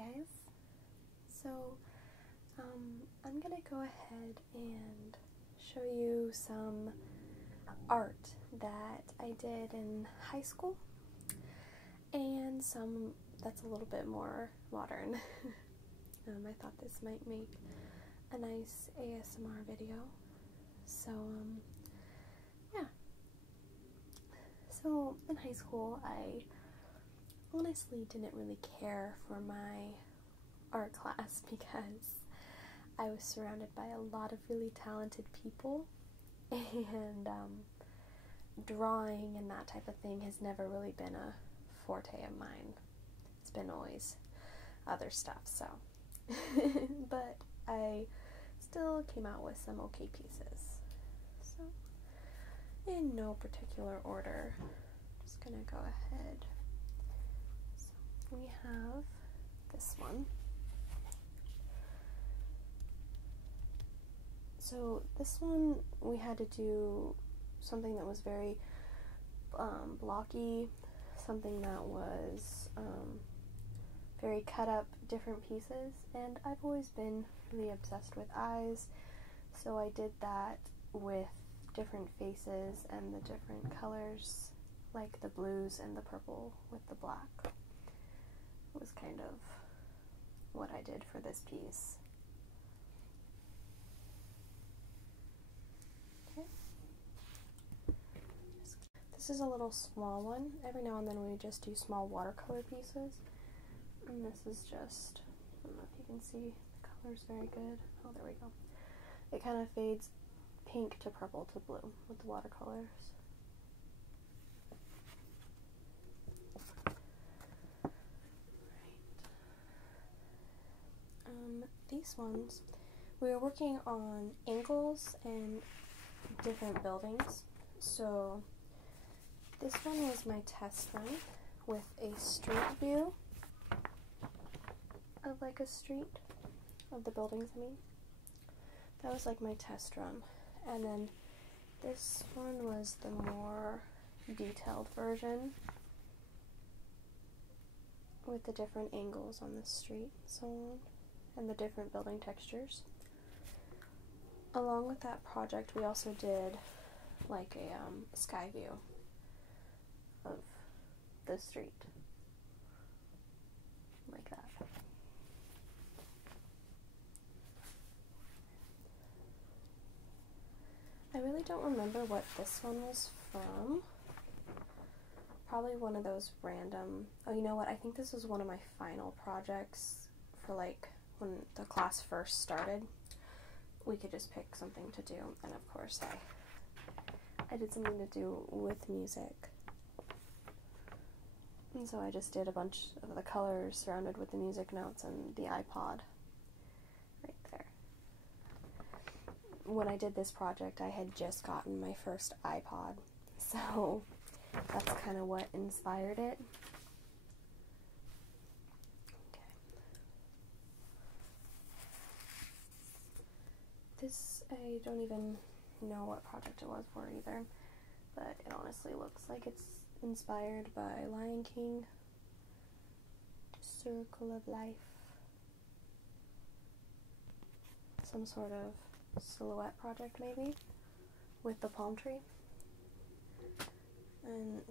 guys. So I'm gonna go ahead and show you some art that I did in high school and some that's a little bit more modern. I thought this might make a nice ASMR video. So yeah. So in high school I honestly didn't really care for my art class because I was surrounded by a lot of really talented people, and drawing and that type of thing has never really been a forte of mine. It's been always other stuff, so but I still came out with some okay pieces. So in no particular order, I'm just gonna go ahead. So we have this one. So this one we had to do something that was very blocky, something that was very cut up different pieces, and I've always been really obsessed with eyes, so I did that with different faces and the different colors, like the blues and the purple with the black. It was kind of what I did for this piece. Okay. This is a little small one. Every now and then we just do small watercolor pieces. And this is just, I don't know if you can see, the color's very good. Oh, there we go. It kind of fades pink to purple to blue with the watercolors. These ones, we were working on angles and different buildings. So this one was my test run with a street view of like a street of the buildings. I mean, that was like my test run, and then this one was the more detailed version with the different angles on the street and so on, and the different building textures. Along with that project, we also did like a sky view of the street, like that. I really don't remember what this one was from. Probably one of those random, oh, you know what, I think this was one of my final projects for like when the class first started. We could just pick something to do, and of course I did something to do with music. And so I just did a bunch of the colors surrounded with the music notes and the iPod right there. When I did this project, I had just gotten my first iPod, so that's kind of what inspired it. Okay. This, I don't even know what project it was for either, but it honestly looks like it's inspired by Lion King, The Circle of Life, some sort of silhouette project maybe, with the palm tree. And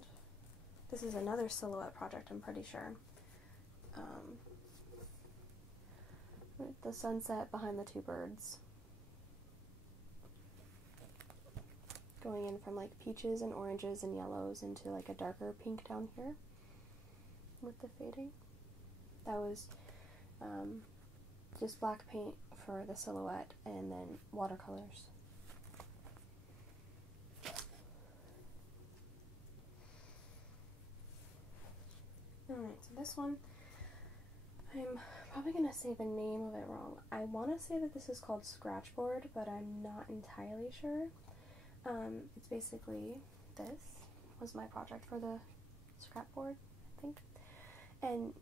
this is another silhouette project, I'm pretty sure. With the sunset behind the two birds. Going in from like peaches and oranges and yellows into like a darker pink down here with the fading. That was just black paint for the silhouette and then watercolors. Alright, so this one, I'm probably going to say the name of it wrong. I want to say that this is called Scratchboard, but I'm not entirely sure. It's basically, this was my project for the Scratchboard, I think. And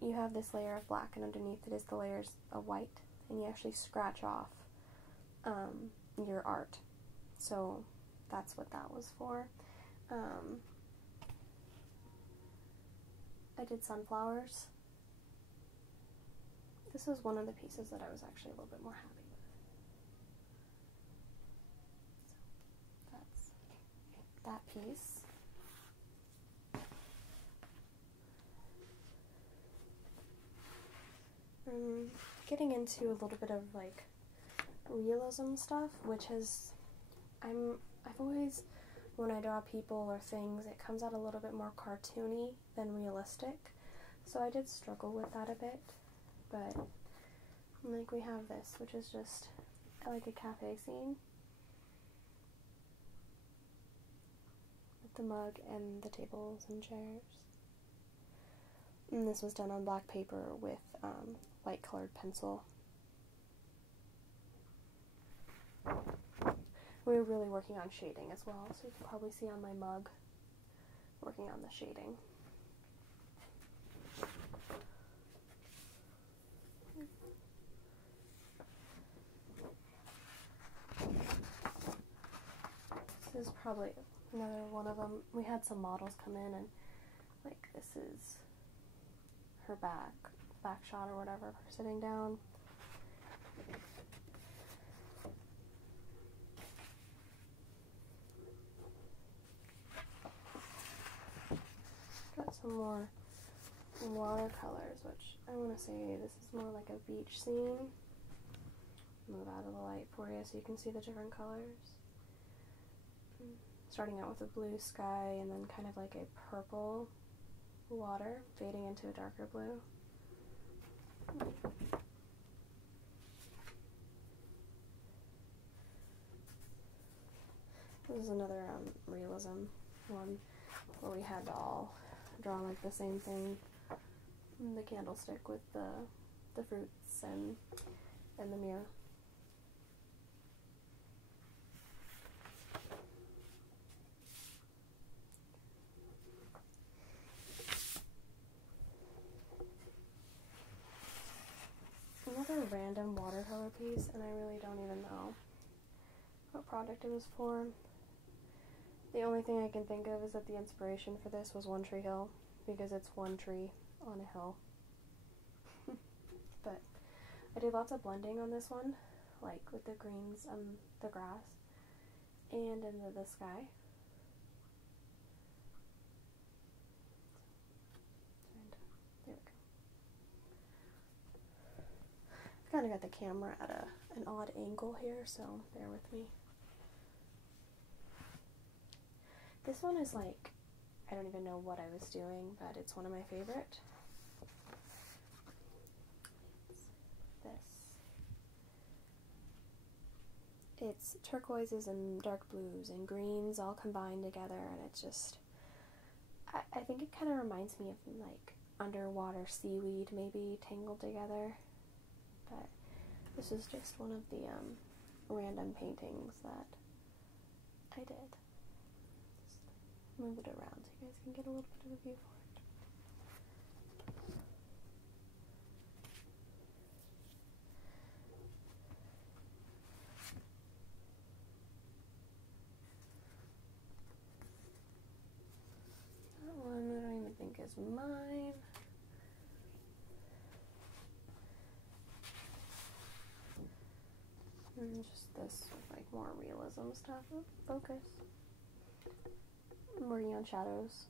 you have this layer of black, and underneath it is the layers of white, and you actually scratch off your art. So that's what that was for. I did sunflowers this is one of the pieces that I was actually a little bit more happy with. So that's that piece. Getting into a little bit of like realism stuff, which is I've always, when I draw people or things, it comes out a little bit more cartoony than realistic. So I did struggle with that a bit, but like we have this, which is just like a cafe scene with the mug and the tables and chairs. And this was done on black paper with white colored pencil. We were really working on shading as well, so you can probably see on my mug, working on the shading. This is probably another one of them. We had some models come in and like this is her back shot or whatever, her sitting down. Got some more watercolors, which I want to say this is more like a beach scene. Move out of the light for you so you can see the different colors. Starting out with a blue sky and then kind of like a purple water fading into a darker blue. This is another realism one where we had to all draw like the same thing. The candlestick with the fruits and the mirror. Another random watercolor piece, and I really don't even know what project it was for. The only thing I can think of is that the inspiration for this was One Tree Hill, because it's one tree on a hill. But I did lots of blending on this one, like with the greens and the grass, and into the sky. And there we go. I've kind of got the camera at an odd angle here, so bear with me. This one is like, I don't even know what I was doing, but it's one of my favorite. It's turquoises and dark blues and greens all combined together, and it's just, I think it kind of reminds me of like underwater seaweed maybe tangled together, but this is just one of the random paintings that I did. Just move it around so you guys can get a little bit of a view for it. One I don't even think is mine. And just this with like more realism stuff. Oh, focus. I'm working on shadows.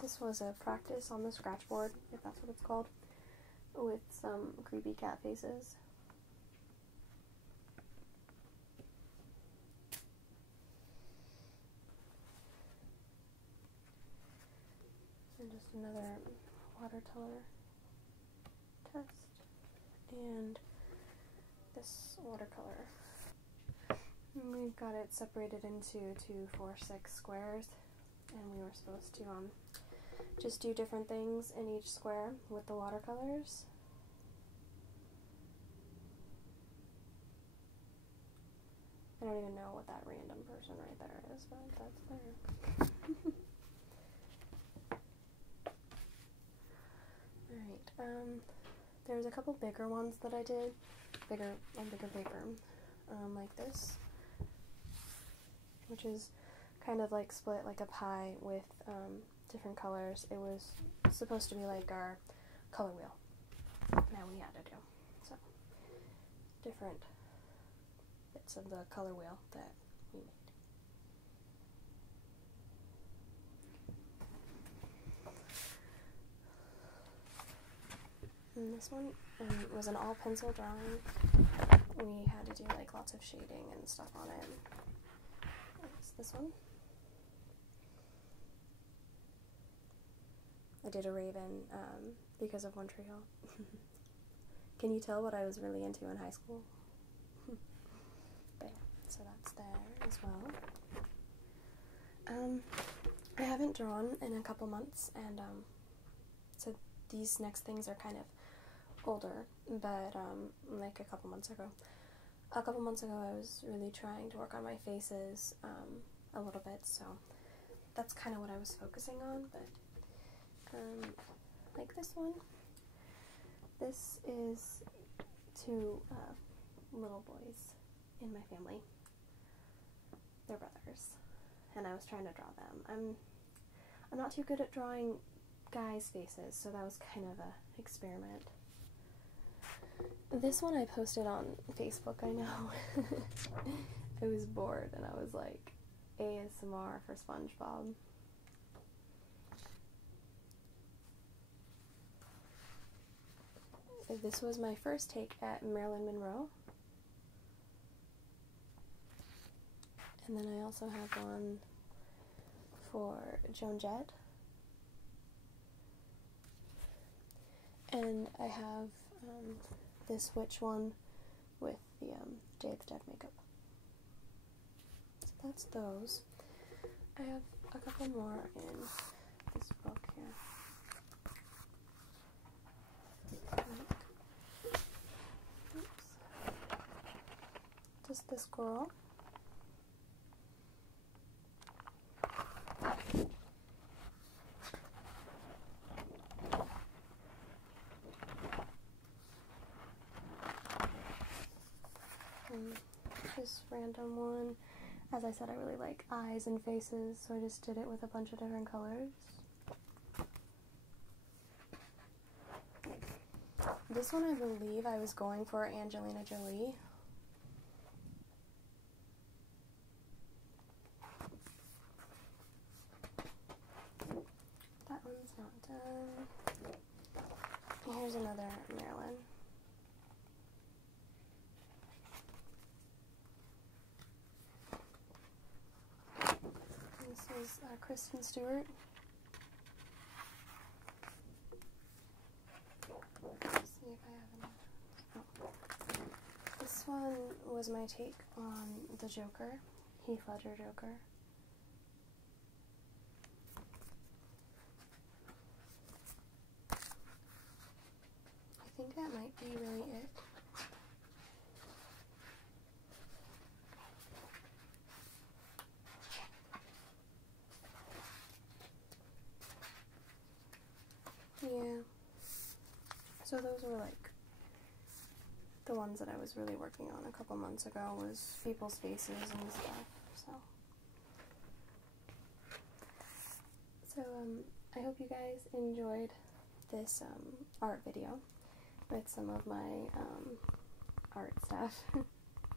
This was a practice on the Scratchboard, if that's what it's called, with some creepy cat faces. And just another watercolor test, and this watercolor. And we've got it separated into 2, 4, 6 squares, and we were supposed to just do different things in each square with the watercolors. I don't even know what that random person right there is, but that's there. Alright, there's a couple bigger ones that I did, bigger paper, like this, which is kind of like split like a pie with different colors. It was supposed to be like our color wheel that we had to do. So, different bits of the color wheel that we made. And this one was an all pencil drawing. We had to do like lots of shading and stuff on it. It's this one. I did a raven because of One Tree Hill. Can you tell what I was really into in high school? But yeah, so that's there as well. I haven't drawn in a couple months, and so these next things are kind of older, but like a couple months ago I was really trying to work on my faces a little bit, so that's kind of what I was focusing on. But like this one, this is two little boys in my family. They're brothers, and I was trying to draw them. I'm not too good at drawing guys' faces, so that was kind of a experiment. This one I posted on Facebook, I know. I was bored and I was like, ASMR for SpongeBob. This was my first take at Marilyn Monroe. And then I also have one for Joan Jett. And I have this witch one with the Day of the Dead makeup. So that's those. I have a couple more in this book here. Oops. Just this girl. This random one. As I said, I really like eyes and faces, so I just did it with a bunch of different colors. This one I believe I was going for Angelina Jolie. That one's not done. Here's another Marilyn. This is Kristen Stewart. Let's see if I have enough. Oh. This one was my take on the Joker, Heath Ledger Joker. I think that might be really it. Yeah, so those were like the ones that I was really working on a couple months ago, was people's faces and stuff. So I hope you guys enjoyed this art video with some of my art stuff.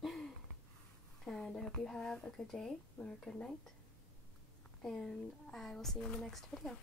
And I hope you have a good day or a good night, and I will see you in the next video.